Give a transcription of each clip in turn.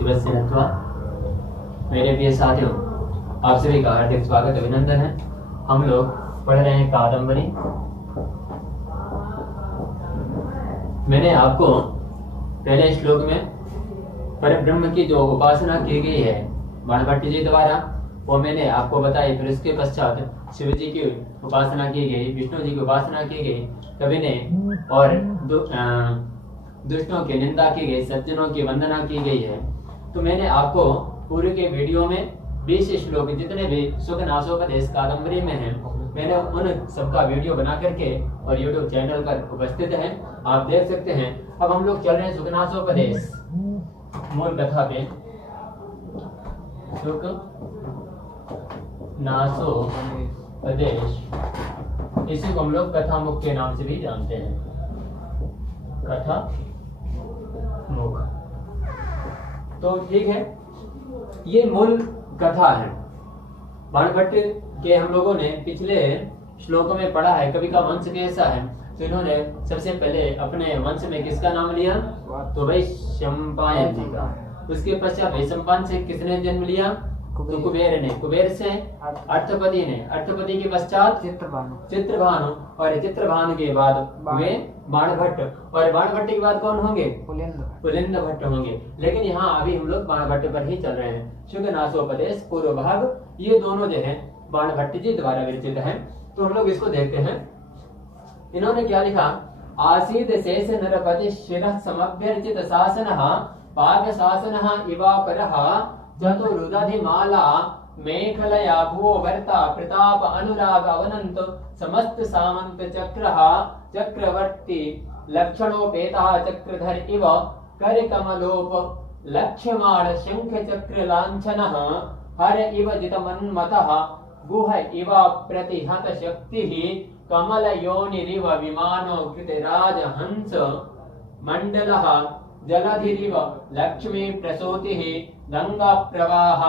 शिवस्य नत्वा। मेरे प्रिय साथियों, आप सभी का हार्दिक स्वागत अभिनंदन है। हम लोग पढ़ रहे हैं कादम्बरी। मैंने आपको पहले श्लोक में परब्रह्म की जो उपासना की गई है बाणभट्ट जी द्वारा, वो मैंने आपको बताई। फिर उसके पश्चात शिव जी की उपासना की गई, विष्णु जी की उपासना की गई, कवि ने और दुष्टों की निंदा की गई, सज्जनों की वंदना की गई है। तो मैंने आपको पूरे के वीडियो में 20 श्लोक जितने भी सुख नासोपदेश कादम्बरी में हैं, मैंने उन सबका वीडियो बना करके और यूट्यूब चैनल पर उपस्थित है, आप देख सकते हैं। अब हम लोग चल रहे हैं सुख नासोपदेश मूल कथा पे। सुख नासोपदेश, इसी को हम लोग कथा मुख के नाम से भी जानते हैं, कथा मुख। तो ठीक है, ये मूल कथा है। बाणभट्ट के हम लोगों ने पिछले श्लोकों में पढ़ा है कवि का वंश कैसा है। तो इन्होंने सबसे पहले अपने वंश में किसका नाम लिया, तो भाई शम्पायन जी का। उसके पश्चात भाई शम्पायन से किसने जन्म लिया, तो कुबेर ने, कुबेर से अर्थपति ने, अर्थपति के पश्चात चित्रभानु, और चित्रभानु के बाद वे बाणभट्ट, और बाणभट्ट के बाद कौन होंगे, पुलिंद भट्ट होंगे। लेकिन यहाँ अभी हम लोग बाणभट्ट पर ही चल रहे हैं। शुक नासोपदेश पूर्व भाग, ये दोनों जो है बाणभट्ट जी द्वारा विरचित हैं। तो हम लोग इसको देखते हैं। इन्होंने क्या लिखा, आसीत शेष नरपति शिरः समभ्यर्चित शासनः पाद शासनः इवापरः चतुरुदधिमाला मेखलया भुवो भर्ता प्रताप अनुराग अवनंत समस्त सामंत चक्रः चक्रवर्ती लक्षणोपेतः चक्रधर इव कर कमलोप लक्ष्यमाण शंख चक्र लांछनः हर इव जितमन्मतः गुह इव प्रतिहत शक्तिः कमल योनिरिव विमानो कृतराज हंस मंडलः जलधिरिव लक्ष्मी प्रसूतिः गंगा प्रवाह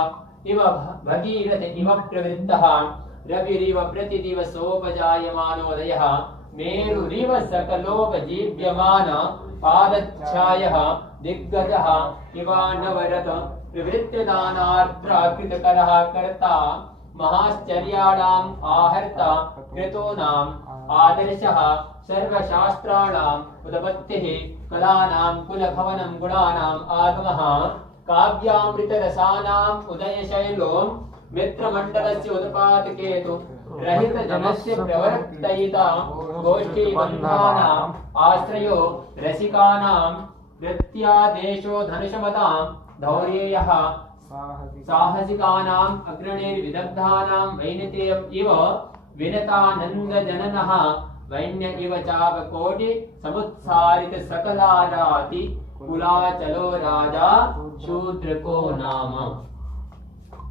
इव भगीरथ इव प्रवृत्तः रविरिव प्रतिदिवसोपजायमानोदयः मेरुरिव सकलोपजीव्यमान पादच्छायः दिग्गजः इवानवरत प्रवृत्तदानार्द्राकृतकरः कर्ता महाश्चर्याणाम् आहर्ता कृतोनाम् आदर्शः सर्वशास्त्राणाम् उदपत्तिः कलानां कुलभवनं गुणानाम् आगमः काव्यामृतरसानाम् उदयशैलो मित्रमण्डलस्य उत्पातकेतु रहित जनस्य प्रवर्तयिता गोष्ठीबन्धानाम् आश्रयो रसिकानां वृत्त्यादेशो धनुषमतां धौर्येयः साहसिकानाम् अग्रणीर्विदग्धानां वैनतेयम् इव विनतानन्दजननः वैन्य इव चापकोटि समुत्सारित सकलाराति कुलाचलो राजा शूद्र को नाम।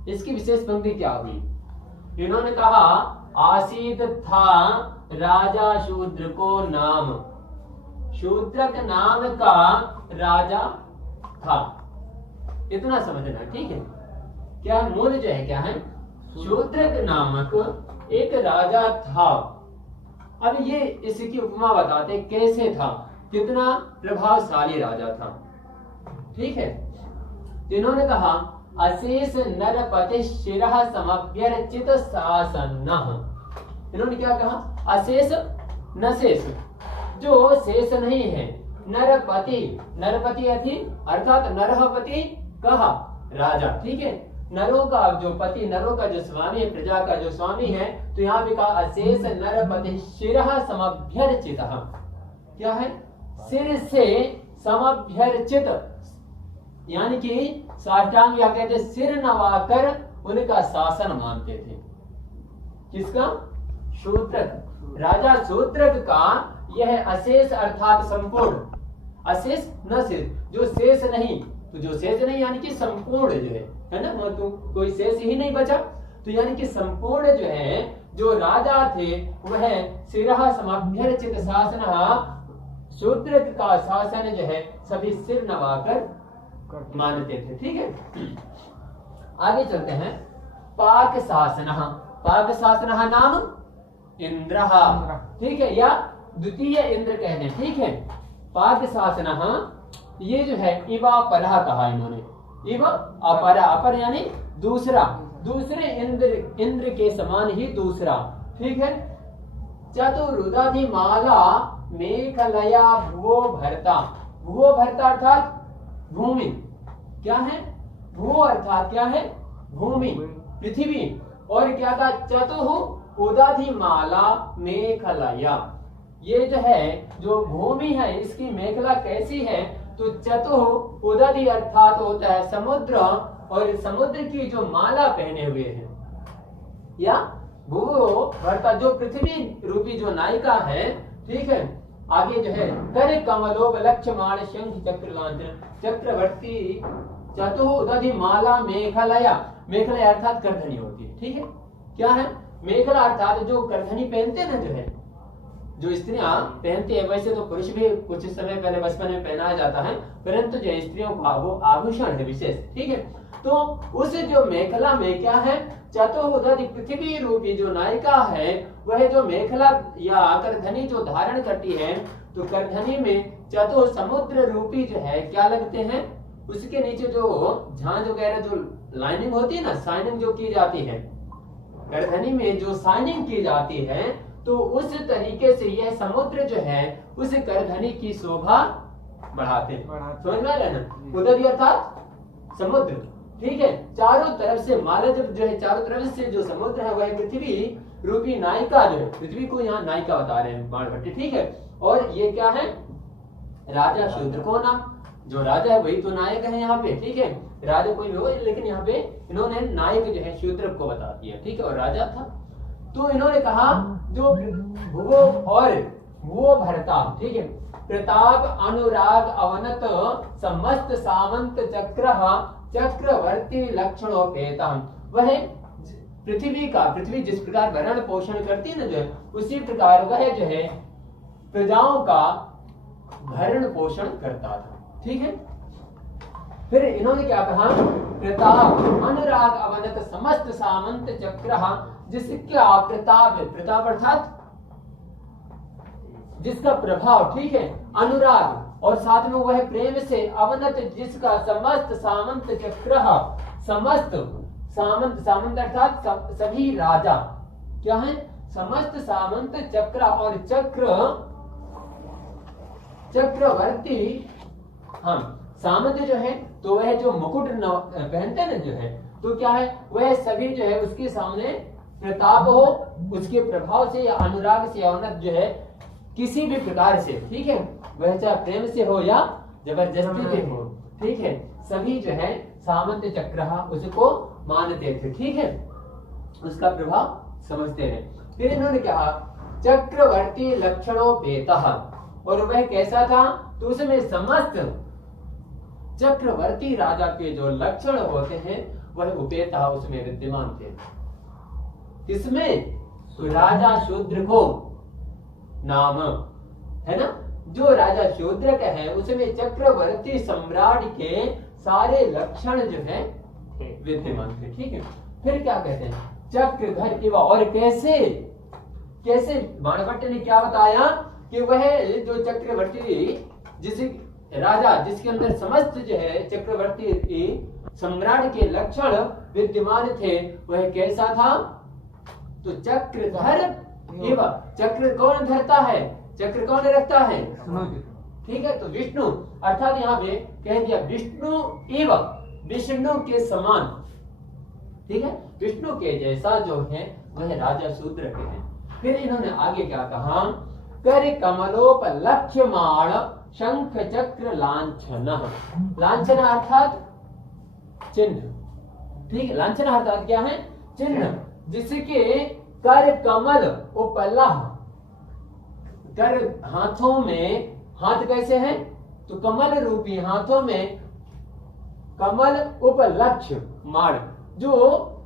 इसकी विशेष पंक्ति क्या हुई, इन्होंने कहा आसीत था राजा शूद्र को नाम, शूद्रक नाम का राजा था। इतना समझना, ठीक है। क्या मूल जो है क्या है, शूद्रक नामक एक राजा था। अब ये इसकी उपमा बताते कैसे था, कितना प्रभावशाली राजा था, ठीक है। इन्होंने कहा अशेष नरपति शिरः समभ्यर्चित शासनः। इन्होंने क्या कहा, अशेष न शेष, जो शेष नहीं है, नरपति, नरपति अर्थात नरहपति कहा राजा, ठीक है। नरों का जो पति, नरों का जो स्वामी, प्रजा का जो स्वामी है। तो यहाँ भी कहा अशेष नरपति शिरः समभ्यर्चितः, क्या है, सिर से समभ्यर्चित, यानी कि साष्टांग या कहते सिर नवाकर उनका शासन मानते थे। किसका, शूद्रक, राजा शूद्रक का यह अशेष अर्थात संपूर्ण, अशेष न शेष, जो शेष नहीं, तो जो शेष नहीं यानी कि संपूर्ण जो है ना, तो कोई शेष ही नहीं बचा। तो यानी कि संपूर्ण जो है, जो राजा थे वह सिरः समभ्यर्चित शासनः, शूद्रक का शासन जो है सभी सिर नवाकर मानते थे, ठीक है। आगे चलते हैं। पाक शासनः, पाक शासनः नाम इंद्रः, ठीक है, या द्वितीय इंद्र कहने, ठीक है। पाक शासनः, ये जो है इवा परह कहा इन्होंने, इव अपरा, अपर यानी दूसरा, दूसरे इंद्र के समान ही दूसरा, ठीक है। चतुरुदधिमाला मेखलया भुवो भरता, भुवो भरता अर्थात भूमि, क्या है? भू अर्थात क्या है? भूमि, पृथ्वी। और क्या था? चतुः उदधिमाला मेखलया, ये जो है जो भूमि है इसकी मेखला कैसी है? तो चतुः उदधि अर्थात होता है समुद्र, और समुद्र की जो माला पहने हुए है, या भूवो भरता जो पृथ्वी रूपी जो नायिका है, ठीक है। आगे जो है कर कमलोपलक्ष्यमाण शंख चक्र लांछन, चक्रवर्ती चतुः उदधि माला मेखलया, मेखला अर्थात करधनी होती है, ठीक है। क्या है? मेखला अर्थात जो करधनी पहनते हैं ना, जो है जो स्त्रियां पहनती है, वैसे तो पुरुष भी कुछ समय पहले बचपन में पहनाया जाता है, परंतु जो स्त्रियों का वो आभूषण है विशेष, ठीक है। तो उस जो मेखला में क्या है? चतुर्दधि पृथ्वी रूपी जो नायिका है, वह जो मेखला या करधनी जो धारण करती है, तो करधनी में चतुर समुद्र रूपी जो है क्या लगते हैं? उसके नीचे जो झांझ वगैरह जो लाइनिंग होती है ना, शाइनिंग जो की जाती है, करधनी में जो शाइनिंग की जाती है, तो उस तरीके से यह समुद्र जो है उस करधनी की शोभा बढ़ाते हैं। समझ में आ रहा है ना? उदधि अर्थात समुद्र, ठीक है। चारों तरफ से माला जब जो है चारों तरफ से जो समुद्र है वह पृथ्वी रूपी नायिका जो है, पृथ्वी को यहाँ नायिका बता रहे हैं बाणभट्ट, ठीक है। और ये क्या है? राजा शूद्रकोना, जो राजा है वही तो नायक है यहाँ पे, ठीक है। राजा कोई भी हो, लेकिन यहाँ पे इन्होंने नायक जो है शूद्र को बता दिया, ठीक है, और राजा था। तो इन्होंने कहा जो भुवो और वो भरता, ठीक है, प्रताप अनुराग अवनत समस्त सामंत चक्र चक्रवर्ती लक्षणोपेता, वह पृथ्वी का, पृथ्वी जिस प्रकार भरण पोषण करती है ना, जो है उसी प्रकार वह जो है प्रजाओं का भरण पोषण करता था, ठीक है। फिर इन्होंने क्या कहा? प्रताप अनुराग अवनत समस्त सामंत चक्र, जिसका प्रताप है, प्रताप अर्थात जिसका प्रभाव, ठीक है, अनुराग और साथ में वह प्रेम से अवनत जिसका समस्त सामंत चक्र, समस्त सामंत, सामंत अर्थात सभी राजा, क्या है? समस्त सामंत चक्र, और चक्र चक्रवर्ती, हाँ, सामंत जो है तो वह जो मुकुट पहनते हैं ना, जो है तो क्या है? वह सभी जो है उसके सामने प्रताप हो, उसके प्रभाव से या अनुराग से अवनत जो है किसी भी प्रकार से, ठीक है, वह चाहे प्रेम से हो या जबरदस्ती से हो, ठीक है, सभी जो है सामंत चक्र उसको मानते थे, ठीक है, उसका प्रभाव समझते हैं। फिर इन्होंने कहा चक्रवर्ती लक्षणोपेता, और वह कैसा था? तो उसमें समस्त चक्रवर्ती राजा के जो लक्षण होते हैं वह उपेता उसमें विद्यमान थे। किसमें? राजा शूद्र को नाम है ना, जो राजा शूद्र का है उसमें चक्रवर्ती सम्राट के सारे लक्षण जो है विद्यमान थे, ठीक है। फिर क्या कहते हैं? चक्रधर इव, और कैसे कैसे बाणभट्ट ने क्या बताया कि वह जो चक्रवर्ती जिस राजा जिसके अंदर समस्त जो है चक्रवर्ती सम्राट के लक्षण विद्यमान थे, वह कैसा था? तो चक्रधर इव, चक्र कौन धरता है? चक्र कौन रखता है? ठीक है, तो विष्णु, अर्थात यहाँ पे कह दिया विष्णु इव, विष्णु के समान, ठीक है, विष्णु के जैसा जो है वह राजा शूद्र के हैं। फिर इन्होंने आगे क्या कहा? कर कमलोपलक्ष्यमाण शंख चक्र लांछन, लांछन अर्थात चिन्ह, ठीक है, लांछन अर्थात क्या है? चिन्ह, जिसके कर कमल उपलह, कर हाथों में, हाथ कैसे हैं? तो कमल रूपी हाथों में, कमल उपलक्ष्य माण, जो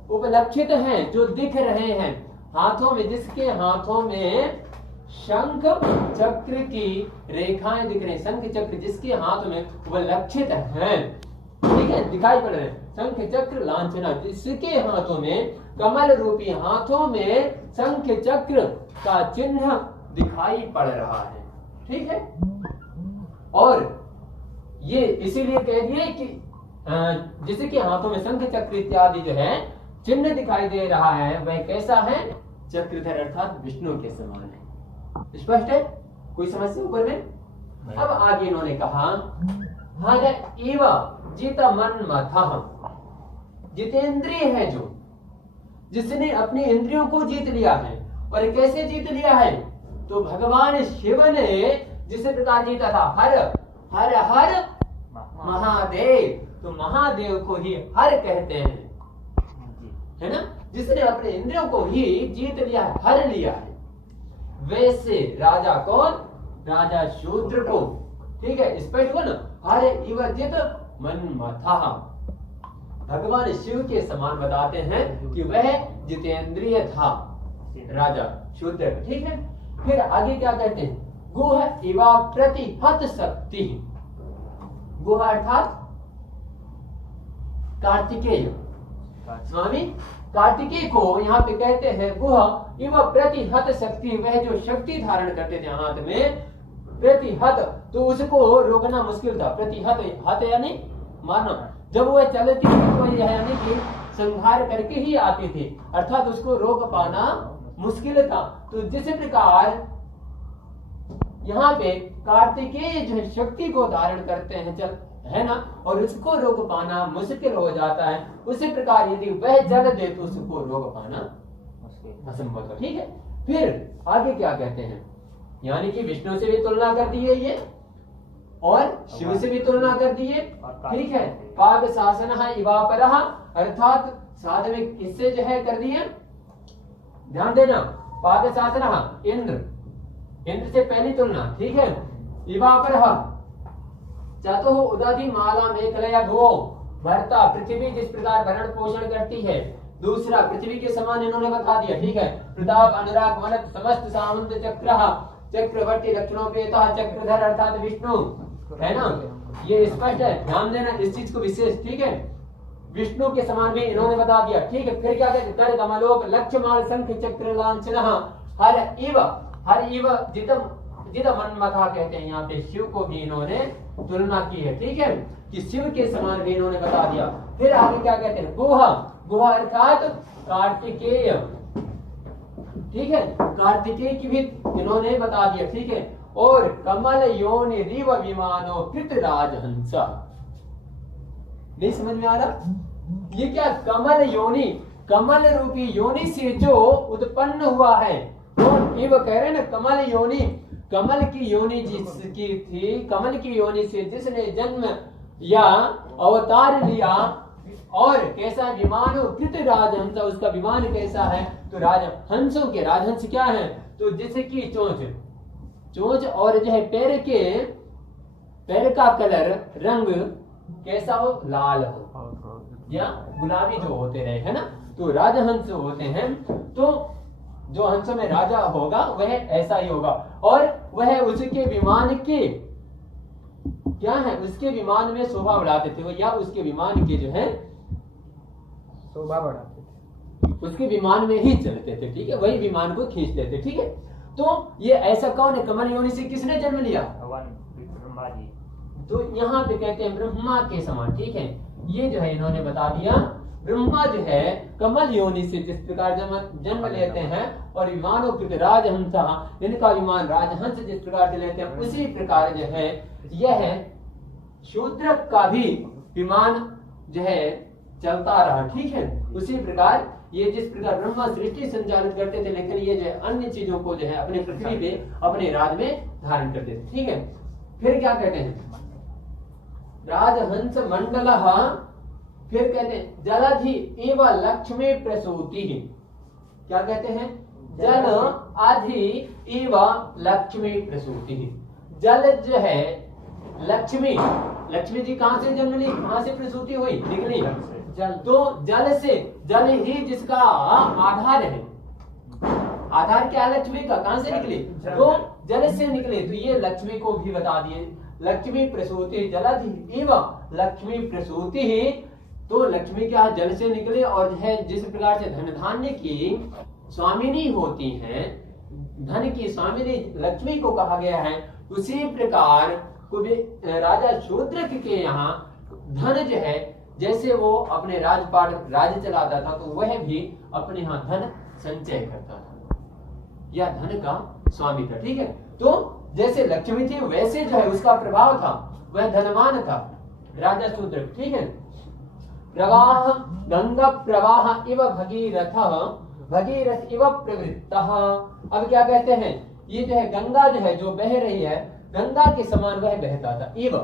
उपलक्षित हैं, जो दिख रहे हैं हाथों में, जिसके हाथों में शंख चक्र की रेखाएं दिख रही हैं, शंख चक्र जिसके हाथ में उपलक्षित हैं, ठीक है, दिखाई पड़ रहे हैं, शंख चक्र लांछना, जिसके हाथों में, कमल रूपी हाथों में शंख चक्र का चिन्ह दिखाई पड़ रहा है, ठीक है। और ये इसीलिए कह दिए कि जिसके के हाथों में शंख चक्र इत्यादि जो है चिन्ह दिखाई दे रहा है, वह कैसा है? चक्रधर अर्थात विष्णु के समान है। स्पष्ट है? कोई समस्या ऊपर में? अब आगे इन्होंने कहा हर इव जित मन मथः, जितेंद्रिय है जो, जिसने अपनी इंद्रियों को जीत लिया है। और कैसे जीत लिया है? तो भगवान शिव ने जिस प्रकार जीता था, हर हर हर महादेव, तो महादेव को ही हर कहते हैं, है ना, जिसने अपने इंद्रियों को ही जीत लिया है, हर लिया है। वैसे राजा कौन? राजा शूद्र को, ठीक है, स्पष्ट हो ना, हर इव जित मन मथः, भगवान शिव के समान बताते हैं कि वह जितेंद्रिय था राजा शूद्र, ठीक है। फिर आगे क्या कहते हैं? गुह इवा प्रतिहत शक्ति, गुह अर्थात कार्तिकेय, स्वामी कार्तिकेय को यहाँ पे कहते हैं गुह इव प्रतिहत शक्ति, वह जो शक्ति धारण करते थे हाथ में, प्रतिहत, तो उसको रोकना मुश्किल था। प्रतिहत, हत यानी मारना, जब वह चलती थी तो यानी कि संहार करके ही आती थी, अर्थात उसको रोक पाना मुश्किल था। तो जिस प्रकार यहाँ पे कार्तिकेय जो शक्ति को धारण करते हैं, चल, है ना, और उसको रोक पाना मुश्किल हो जाता है, उसी प्रकार यदि वह जल दे तो उसको रोक पाना असंभव है, ठीक है। फिर आगे क्या कहते हैं? यानी कि विष्णु से भी तुलना कर दी है ये, और शिव से भी तुलना कर दी है, ठीक है। पाग शासन है इवापरः, अर्थात साध में किससे जो है कर दिए, ध्यान देना, पाग शासन इंद्र, इंद्र से पहली तुलना, ठीक है। इवापरः चतुः उदधि माला मेखलया भुवो, भरता पृथ्वी जिस प्रकार भरण पोषण करती है, दूसरा पृथ्वी के समान इन्होंने बता दिया, ठीक है। प्रताप अनुराग वनत समस्त सामंत चक्रः, चक्रवर्ती लक्षणोपेतः चक्रधर अर्थात विष्णु, है ना, ये स्पष्ट है, ध्यान देना इस चीज को विशेष, ठीक है। विष्णु के समान भी इन्होंने बता दिया, ठीक है। फिर क्या कहते? कर कमलोक लक्ष्यमाल शंख चक्र लांछनः, हर इव जित मन मथा कहते हैं, यहाँ पे शिव को भी इन्होंने तुलना की है, ठीक है, कि शिव के समान भी इन्होंने बता दिया। फिर आगे क्या कहते हैं? गुह, गुह अर्थात कार्तिकेय, ठीक है, कार्तिकेय की भी इन्होंने बता दिया, ठीक है। और कमल योनि रिव विमानो कृत राजहंस, नहीं समझ में आ रहा? ये क्या? कमल योनि, कमल रूपी योनि से जो उत्पन्न हुआ है, कौन? ये वो कह रहे हैं ना, कमल योनि, कमल की योनि जिसकी थी, कमल की योनि से जिसने जन्म या अवतार लिया, और कैसा विमान कृत राजहंस, उसका विमान कैसा है? तो राजहंसों के, राजहंस क्या है? तो जैसे कि चोंच, चोंच और जो है पैर का कलर, रंग कैसा हो? लाल हो या गुलाबी जो होते रहे, है ना, तो राजहंस होते हैं। तो जो हंस में राजा होगा वह ऐसा ही होगा, और वह उसके विमान के क्या है? उसके विमान में शोभा बढ़ाते थे, या उसके विमान के जो है शोभा बढ़ाते थे, उसके विमान में ही चलते थे, ठीक है, वही विमान को खींच लेते, ठीक है। तो ये ऐसा कौन है? कमल योनि से किसने जन्म लिया? ब्रह्मा जी। तो यहाँ पे कहते हैं ब्रह्मा के समान, ठीक है, ये जो है इन्होंने बता दिया, ब्रह्मा जो है कमल योनि से जिस प्रकार जन्म लेते हैं, और विमानों कृत राजहंस, इनका विमान राजहंस जिस प्रकार से लेते हैं, उसी प्रकार जो है यह शूद्र का भी विमान जो है चलता रहा, ठीक है। उसी प्रकार ये जिस प्रकार ब्रह्मा सृष्टि संचालित करते थे, लेकिन ये जो है अन्य चीजों को जो है अपने पृथ्वी पे अपने राज में धारण करते थे, ठीक है। फिर क्या कहते हैं? राजहंस मंडल, फिर कहते हैं जलधि एव लक्ष्मी प्रसूति, क्या कहते हैं? जल आधि एव लक्ष्मी प्रसूति, जल जो है लक्ष्मी, लक्ष्मी जी कहाँ से जन्म ली, कहाँ से प्रसूति हुई, निकली जल, तो जल से, जल ही जिसका आधार है, आधार क्या है लक्ष्मी का, कहाँ से निकली? तो जल से निकले, तो ये लक्ष्मी को भी बता दिए, लक्ष्मी प्रसूति जलधि एव लक्ष्मी प्रसूति ही, तो लक्ष्मी क्या जल से निकले, और है जिस प्रकार से धन धान्य की स्वामिनी होती है, धन की स्वामिनी लक्ष्मी को कहा गया है, उसी प्रकार राजा शूद्र के यहाँ धन जो है जैसे वो अपने राजपाट राज्य चलाता था तो वह भी अपने यहाँ धन संचय करता था, या धन का स्वामी था। ठीक है, तो जैसे लक्ष्मी थी वैसे जो है उसका प्रभाव था, वह धनवान था राजा शूद्र। ठीक है, प्रवाह गंगा प्रवाह इव भगीरथ भगीरथ इव प्रवृत्तः। अब क्या कहते हैं, ये जो है गंगा जो है जो बह रही है, गंगा के समान वह बहता था। इव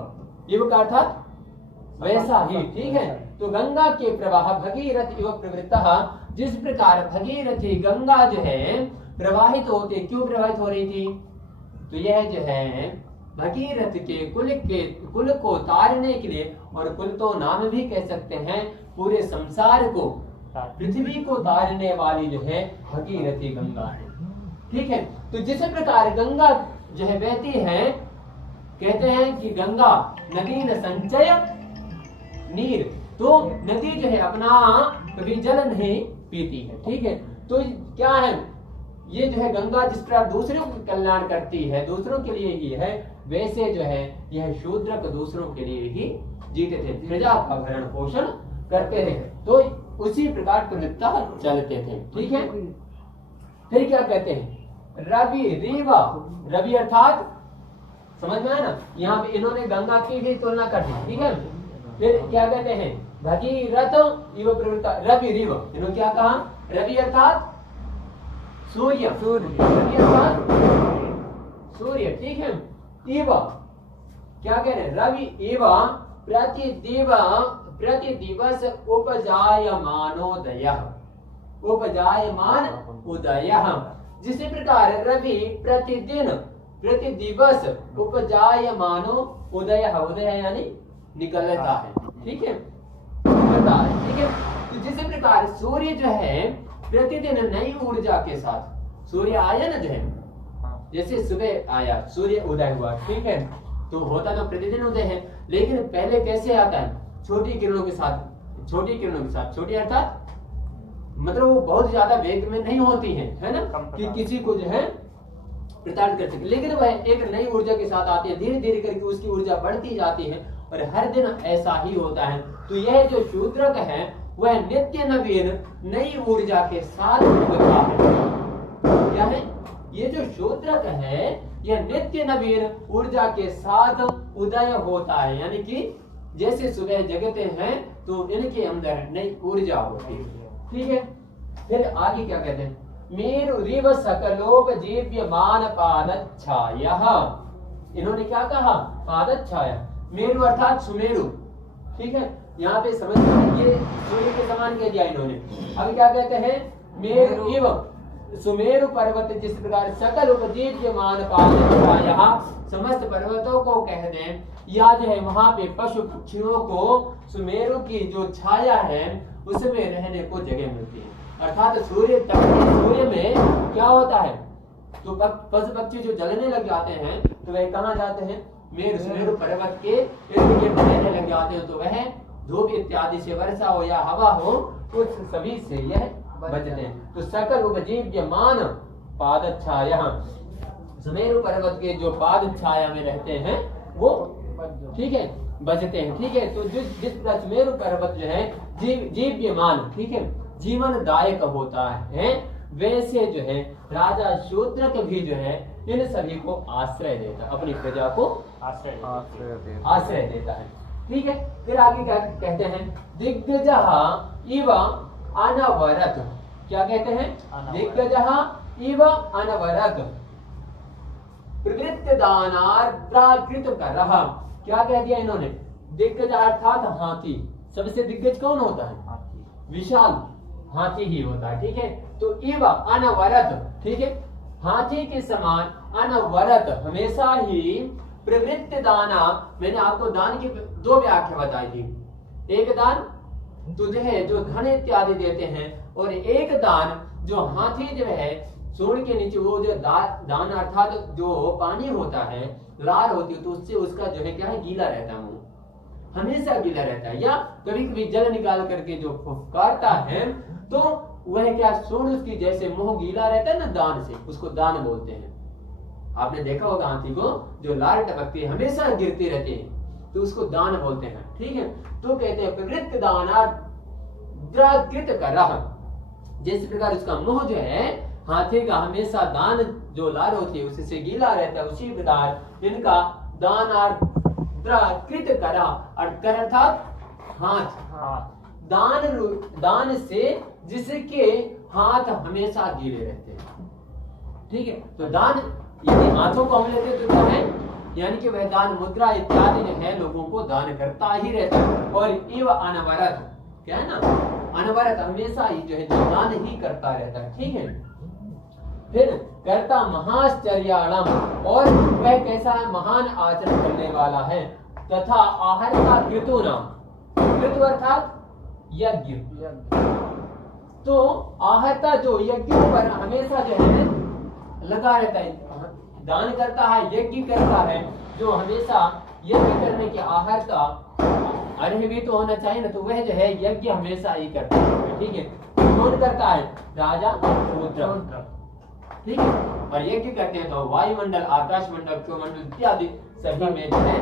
इव का अर्थात वैसा ही। ठीक है, तो गंगा के प्रवाह भगीरथ इव प्रवृत्तः, जिस प्रकार भगीरथी गंगा जो है प्रवाहित होती, क्यों प्रवाहित हो रही थी, तो यह जो है भगीरथ के कुल को तारने के लिए, और कुल तो नाम भी कह सकते हैं, पूरे संसार को पृथ्वी को तारने वाली जो है भगीरथी गंगा है। ठीक है, तो जिस प्रकार गंगा जो है बहती है, कहते हैं कि गंगा नदी न संचय नीर, तो नदी जो है अपना कभी जल नहीं पीती है। ठीक है, तो क्या है, ये जो है गंगा जिस प्रकार दूसरों को कल्याण करती है, दूसरों के लिए ही है, वैसे जो है यह शूद्र को दूसरों के लिए ही जीते थे, प्रजा का भरण पोषण करते थे, तो उसी प्रकार प्रवृत्ता चलते थे। ठीक है, फिर क्या कहते हैं, रवि रीवा, रवि अर्थात समझ में आया ना, यहाँ पे इन्होंने गंगा की भी तुलना कर दी। ठीक है, फिर क्या कहते हैं, भगीरथ इव प्रवृत्ता रवि रीव, इन्होंने क्या कहा, रवि अर्थात सूर्य, रवि अर्थात सूर्य। ठीक है, इव क्या कह रहे हैं, रवि इव प्रतिदिवस उपजायमानोदयः, उपजायमान उदयः, जिस प्रकार रवि प्रतिदिन प्रतिदिवस उपजायमानो उदयः, उदय यानी निकलता है। ठीक है, निकलता है। ठीक है, तो जिस प्रकार सूर्य जो है प्रतिदिन नई ऊर्जा के साथ, सूर्य आया ना जो है, जैसे सुबह आया सूर्य उदय हुआ, ठीक है, तो होता तो प्रतिदिन उदय है, लेकिन पहले कैसे आता है, छोटी किरणों के साथ, छोटी किरणों के साथ, छोटी अर्थात मतलब वो बहुत ज्यादा वेग में नहीं होती है ना, कि किसी को जो है प्रताड़ित कर सके, लेकिन वह एक नई ऊर्जा के साथ आती है, धीरे धीरे करके उसकी ऊर्जा बढ़ती जाती है, और हर दिन ऐसा ही होता है। तो यह जो शूद्रक है वह नित्य नवीन नई ऊर्जा के साथ उगता है। क्या है, ये जो शूद्रक है यह नित्य नवीन ऊर्जा के साथ उदय होता है, यानी कि जैसे सुबह जगते हैं तो इनके अंदर नई ऊर्जा होती है। ठीक है, फिर आगे क्या कहते हैं, मेरु रिव सकलोपजीव्यमान पादच्छायः, इन्होंने क्या कहा, पादच्छाया, मेरु अर्थात सुमेरु। ठीक है, यहाँ पे समझ ये सूर्य के समान कह दिया इन्होंने। अब क्या कहते हैं, मेरु इव सुमेरु पर्वत, जिस प्रकार सकल उपजीव्यमान पादच्छायः, समस्त पर्वतों को कह दें, या जो है वहां पे पशु पक्षियों को सुमेरु की जो छाया है उसमें रहने को जगह मिलती है। अर्थात सूर्य में क्या होता है, तो पशु पक्षी जो जलने लग जाते हैं तो वह कहाँ जाते हैं, सुमेरु पर्वत के इर्द गिर्द रहने लग जाते हैं, तो वह धूप इत्यादि से, वर्षा हो या हवा हो, उस सभी से यह बचते हैं। तो सकल उपजीव्यमान पादच्छाया, सुमेरु पर्वत के जो पाद छाया में रहते हैं वो, ठीक है, बचते हैं। ठीक है, तो जिस सुमेरु पर्वत जो है जीव्यमान, ठीक है, जीवनदायक होता है, वैसे जो है राजा शूद्रक भी जो है इन सभी को आश्रय देता है, अपनी प्रजा को आश्रय देता है। ठीक है, फिर आगे क्या कहते हैं, दिग्गजः इव अनवरत, क्या कहते हैं, दिग्गजः इव अनवरत प्रकृत दानार्द्राकृत करः, क्या कह दिया इन्होंने, दिग्गज अर्थात हाथी, सबसे दिग्गज कौन होता है, विशाल हाथी ही होता है। ठीक है, तो इव अनवरत, ठीक है, हाथी के समान, अनवरत हमेशा ही, प्रवृत्त दाना, मैंने आपको दान की दो व्याख्या बताई थी, एक दान तुझे है जो धन इत्यादि देते हैं, और एक दान जो हाथी जो है सूंड के नीचे वो जो दान अर्थात जो पानी होता है, लार होती है, तो उससे उसका जो है क्या है, गीला रहता है, मुंह हमेशा गीला रहता है, या कभी कभी जल निकाल करके जो फुफकारता है तो वह क्या, सूंड उसकी जैसे मुंह गीला रहता है ना दान से, उसको दान बोलते हैं। आपने देखा होगा हाथी को जो लार टपकती है, हमेशा गिरती रहती है, तो उसको दान बोलते हैं, ठीक है। तो कहते हैं प्रकृत दाना द्राकृत करह, जिस प्रकार उसका मुंह जो है हाथी का हमेशा दान जो लार होती है उसी से गीला रहता है, उसी प्रकार इनका दान कृत करा, और कर अर्थात हाथ, दान से जिसके हाथ हमेशा गीले रहते हैं, ठीक है। तो दान यदि हाथों को हम लेते तो क्या है, यानी कि वह दान मुद्रा इत्यादि जो है लोगों को दान करता ही रहता है। और इव अनवरत, क्या है ना, अनवरत हमेशा ही जो है दान ही करता रहता है, ठीक है। फिर करता महाश्चर्याणम, और वह कैसा है, महान आचरण करने वाला है। तथा आहार का कृतु नाम, कृतु अर्थात यज्ञ, तो आहर्ता जो यज्ञों पर हमेशा जो है लगा रहता है, दान करता है, यज्ञ करता है, जो हमेशा यज्ञ करने की आहर्ता अर्ह भी तो होना चाहिए ना, तो वह जो है यज्ञ हमेशा ही करता है, ठीक है। कौन करता है, राजा शूद्र, ठीक है। और यज्ञ करते हैं तो वायुमंडल, आकाश मंडल, मंडल इत्यादि सभी में जो है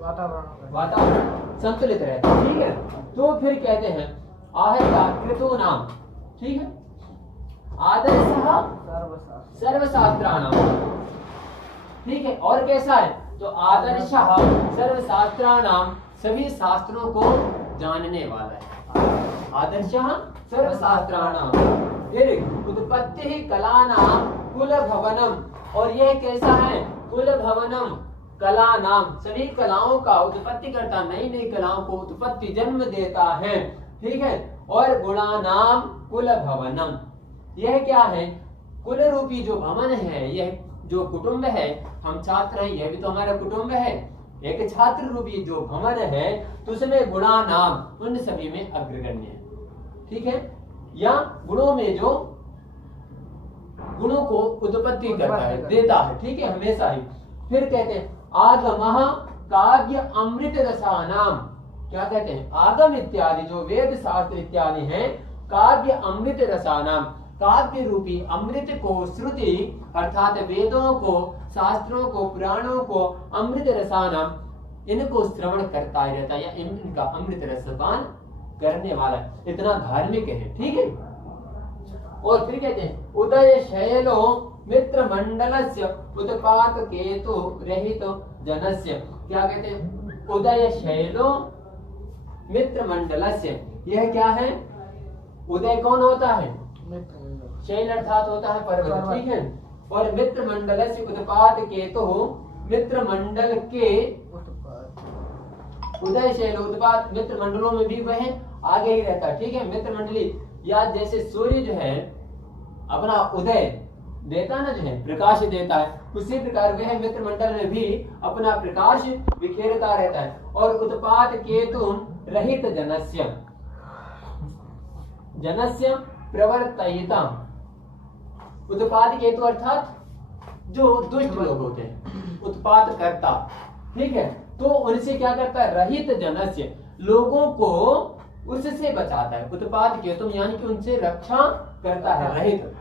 वातावरण संतुलित रहता है, ठीक है। तो फिर कहते हैं आहर्ता कृतो नाम, ठीक है। आदर्शः सर्वशास्त्राणाम, ठीक है। और कैसा है, तो आदर्शः सर्वशास्त्राणाम, सभी शास्त्रों को जानने वाला है, आदर्शः सर्वशास्त्राणाम। फिर उत्पत्ति कलानाम कुल भवनम, और यह कैसा है, कुल भवनम कला नाम, सभी कलाओं का उत्पत्ति करता, नई नई कलाओं को उत्पत्ति जन्म देता है, ठीक है। और गुणा नाम कुल भवनम, यह क्या है, कुल रूपी जो भवन है, यह जो कुटुंब है, हम छात्र हैं, यह भी तो हमारा कुटुंब है, एक छात्र रूपी जो भवन है, तो उसमें गुणा नाम उन सभी में अग्रगण्य है, ठीक है। या गुणों में जो गुणों को उत्पत्ति करता है, देता है, ठीक है, हमेशा ही। फिर कहते हैं आगमः काव्य अमृत रसानाम, क्या कहते हैं, आगम इत्यादि जो वेद शास्त्र इत्यादि हैं, काव्य अमृत रसानाम, काव्य रूपी अमृत को, श्रुति अर्थात वेदों को, शास्त्रों को, पुराणों को, अमृत रसानाम, इनको श्रवण करता ही रहता है, या इनका अमृत रसपान करने वाला, इतना धार्मिक है, ठीक है। और फिर कहते हैं उदय शैलो मित्र मंडलस्य उत्पात केतु रहित जनस्य, क्या कहते हैं, उदय शैलो मित्र मंडलस्य, यह क्या है, उदय कौन होता है, शैल अर्थात होता है पर्वत, ठीक है। और मित्र मंडलस्य उत्पात केतु, मित्र मंडल के उदय शैल उत्पात, मित्र मंडलों में भी वह आगे ही रहता है, ठीक है। मित्र मंडली, या जैसे सूर्य जो है अपना उदय देता ना, जो है प्रकाश देता है, उसी प्रकार वह मित्र मंडल में भी अपना प्रकाश बिखेरता रहता है। और उत्पात केतु रहित जनस्य, जनस्य प्रवर्तयिता, उत्पात केतु अर्थात जो दुष्ट लोग होते हैं, उत्पात करता, ठीक है, तो उनसे क्या करता है, रहित जनस्य, लोगों को उससे बचाता है, उत्पात केतु यानी कि उनसे रक्षा करता है, रहित,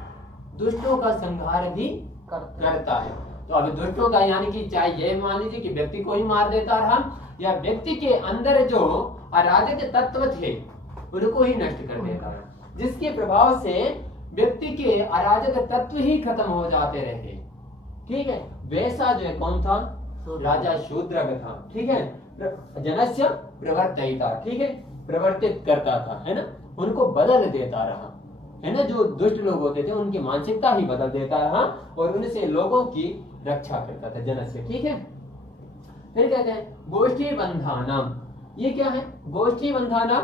दुष्टों का संहार भी करता है। तो अभी दुष्टों का यानी कि चाहे ये मान लीजिए कि व्यक्ति को ही मार देता रहा, या व्यक्ति के अंदर जो अराजक तत्व थे उनको ही नष्ट कर देता है, जिसके प्रभाव से व्यक्ति के अराजक तत्व ही खत्म हो जाते रहे, ठीक है। वैसा जो है कौन था, राजा शूद्र था, ठीक है। जनस्य प्रवर्तयिता, ठीक है, प्रवर्तित करता था, है ना, उनको बदल देता रहा, है ना, जो दुष्ट लोग होते थे उनकी मानसिकता ही बदल देता रहा और उनसे लोगों की रक्षा करता था, जनस्य, ठीक है। फिर कहते हैं गोष्ठी बंधानाम, ये क्या है, गोष्ठी बंधानाम,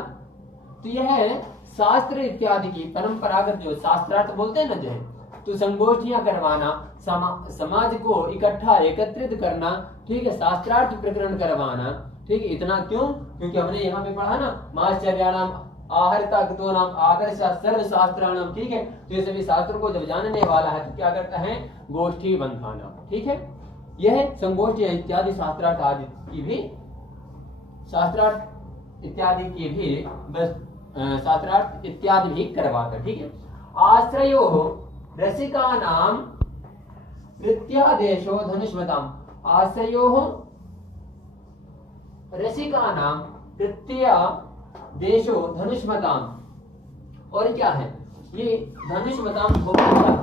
तो यह है शास्त्र इत्यादि की परंपरागत जो शास्त्रार्थ बोलते हैं ना, जो है, तो संगोष्ठियां करवाना, समाज को इकट्ठा एकत्रित करना, ठीक है, शास्त्रार्थ प्रकरण करवाना, ठीक है। इतना क्यों, क्योंकि हमने यहाँ पे पढ़ा ना, माश्चर्याणाम आहर्ता कृतो नाम आदर्श सर्व शास्त्राणाम, ठीक है। तो ये सभी शास्त्रों को जब जानने वाला है तो क्या करता है, गोष्ठी बंधाना, ठीक है। यह संगोष्ठी इत्यादि शास्त्रार्थ आदि की भी, शास्त्रार्थ इत्यादि की भी बस शास्त्रार्थ इत्यादि भी करवाता, ठीक है। आश्रयो रसिका नाम प्रत्यादेशो धनुष्मताम, आश्रयो रसिकानां तृतीय देशो धनुष्मताम। और क्या है ये धनुष्मताम होगा क्या?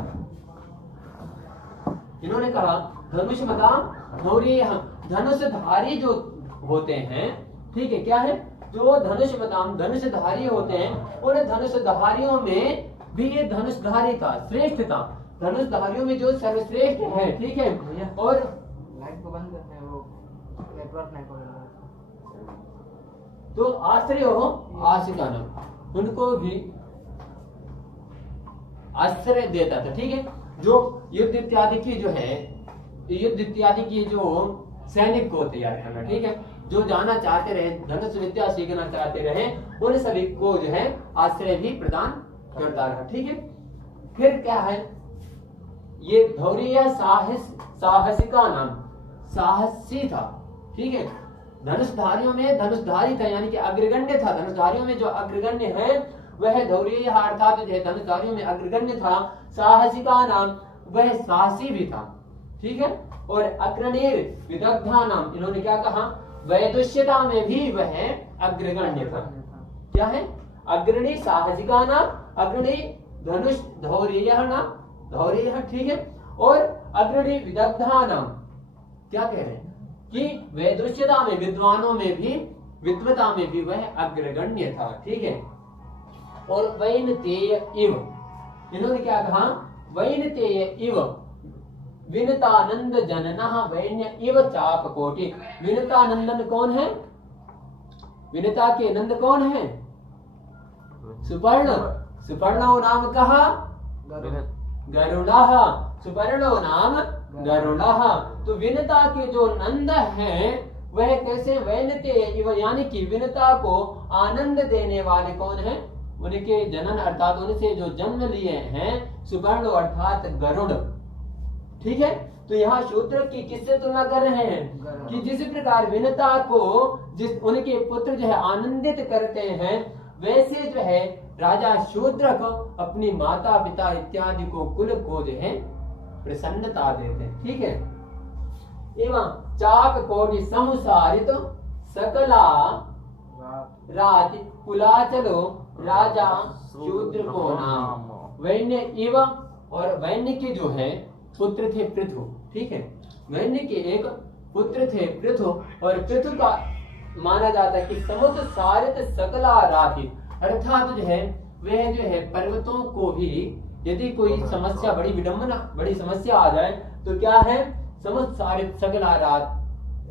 इन्होंने कहा धनुष्मताम धौर्य, धनुषधारी जो होते हैं, ठीक है, क्या है, जो धनुष्मताम धनुषधारी होते हैं, उन धनुषधारियों में भी ये धनुषधारी था, श्रेष्ठ था, धनुषधारियों में जो सर्वश्रेष्ठ है, ठीक है। और लाइट को बंद करते हैं, वो नेटवर्क नहीं पकड़ रहा। तो आश्रय हो आशिकाना, उनको भी आश्रय देता था, ठीक है। जो युद्ध इत्यादि की जो है, युद्ध इत्यादि की जो सैनिक को तैयार करना, ठीक है, जो जाना चाहते रहे, धनुष विद्या सीखना चाहते रहे, उन सभी को जो है आश्रय भी प्रदान करता रहा, ठीक है। फिर क्या है, ये धौर्य साहसिका नाम, साहसी था, ठीक है, धनुषधारियों में धनुषधारी था, यानी कि अग्रगण्य था, धनुषधारियों में जो अग्रगण्य है वह धौर्य अर्थात जो है धनुषधारियों में अग्रगण्य था। साहसिका नाम, वह साहसी भी था, ठीक है। और अग्रणीर विदग्धा नाम, इन्होंने क्या कहा, वैदुष्यता में भी वह अग्रगण्य था। क्या है, अग्रणी साहसिका नाम, अग्रणी धनुष धौर्य नाम, धौर्य, ठीक है। और अग्रणी विदग्धा नाम, क्या कह रहे हैं कि वैदुष्यता में, विद्वानों में भी, विद्वता में भी वह अग्रगण्य था, ठीक है। और वैनतेय इव, इन्होंने क्या कहा, वैनतेय इव विनतानंद जननः वैन्य इव चाप कोटि। विनतानंदन कौन है, विनता के नंद कौन है, सुपर्ण, सुपर्णो नाम कहा गरुड़ः, सुपर्णो नाम गरुड़ः। तो विनता के जो नंद हैं वह कैसे, वैनते इव, यानी कि विनता को आनंद देने वाले कौन है, उनके जनन अर्थात उनसे जो जन्म लिए हैं, सुपर्ण अर्थात गरुड़, ठीक है। तो यहाँ शूद्र की किससे तुलना कर रहे हैं कि जिस प्रकार विनता को जिस उनके पुत्र जो है आनंदित करते हैं, वैसे जो है राजा शूद्र को अपनी माता पिता इत्यादि को, कुल को जो है प्रसन्नता देते हैं, ठीक है। एवं चाप कोटि समुसारित सकला राज कुलाचलो राजा शूद्र को नाम। वैन्य इव, और वैन्य के जो है पुत्र थे पृथु, ठीक है, वैन्य के एक पुत्र थे पृथु, और पृथु का माना जाता है कि समुद्र सारित सकला राधि, अर्थात जो है वह जो है पर्वतों को भी, यदि कोई समस्या, बड़ी विडंबना, बड़ी समस्या आ जाए तो क्या है, समुद्र सारित सकला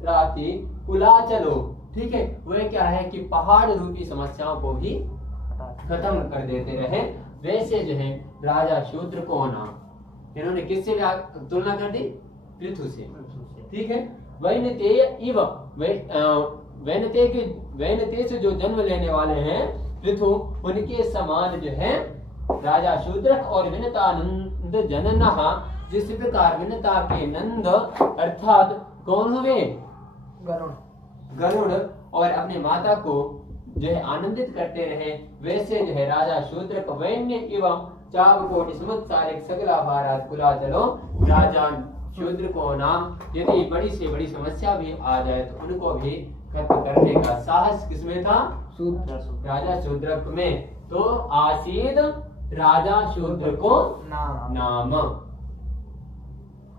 राधि कुलाचलो, ठीक है, वह क्या है कि पहाड़ रूपी समस्याओं को भी खत्म कर देते रहे। वैसे जो है राजा शूद्र को नाम, इन्होंने किससे तुलना कर दी, पृथु से, ठीक है। वैनतेय इव, वैनते से जो जन्म लेने वाले हैं पृथु, उनके समान जो है राजा शूद्र। और विनतानंद जननः, जिस प्रकार विनता के नंद अर्थात कौन हुए, गरुड़, गरुड़, और अपने माता को जो है आनंदित करते रहे, वैसे जो है राजा शूद्र को वैन्य एवं चाव कोटि समुत्सारिक सकला भारत कुला चलो राजा शूद्र को नाम। यदि बड़ी से बड़ी समस्या भी आ जाए तो उनको भी खत्म करने का साहस किसमें था, राजा शूद्र में। तो आसीद राजा शूद्र को नाम,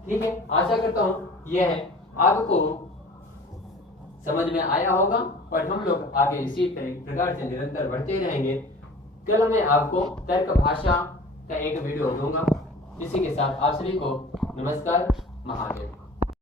ठीक है। आशा करता हूँ यह आपको समझ में आया होगा, और हम लोग आगे इसी प्रकार से निरंतर बढ़ते रहेंगे। कल मैं आपको तर्क भाषा का एक वीडियो दूंगा। इसी के साथ आप सभी को नमस्कार, महादेव।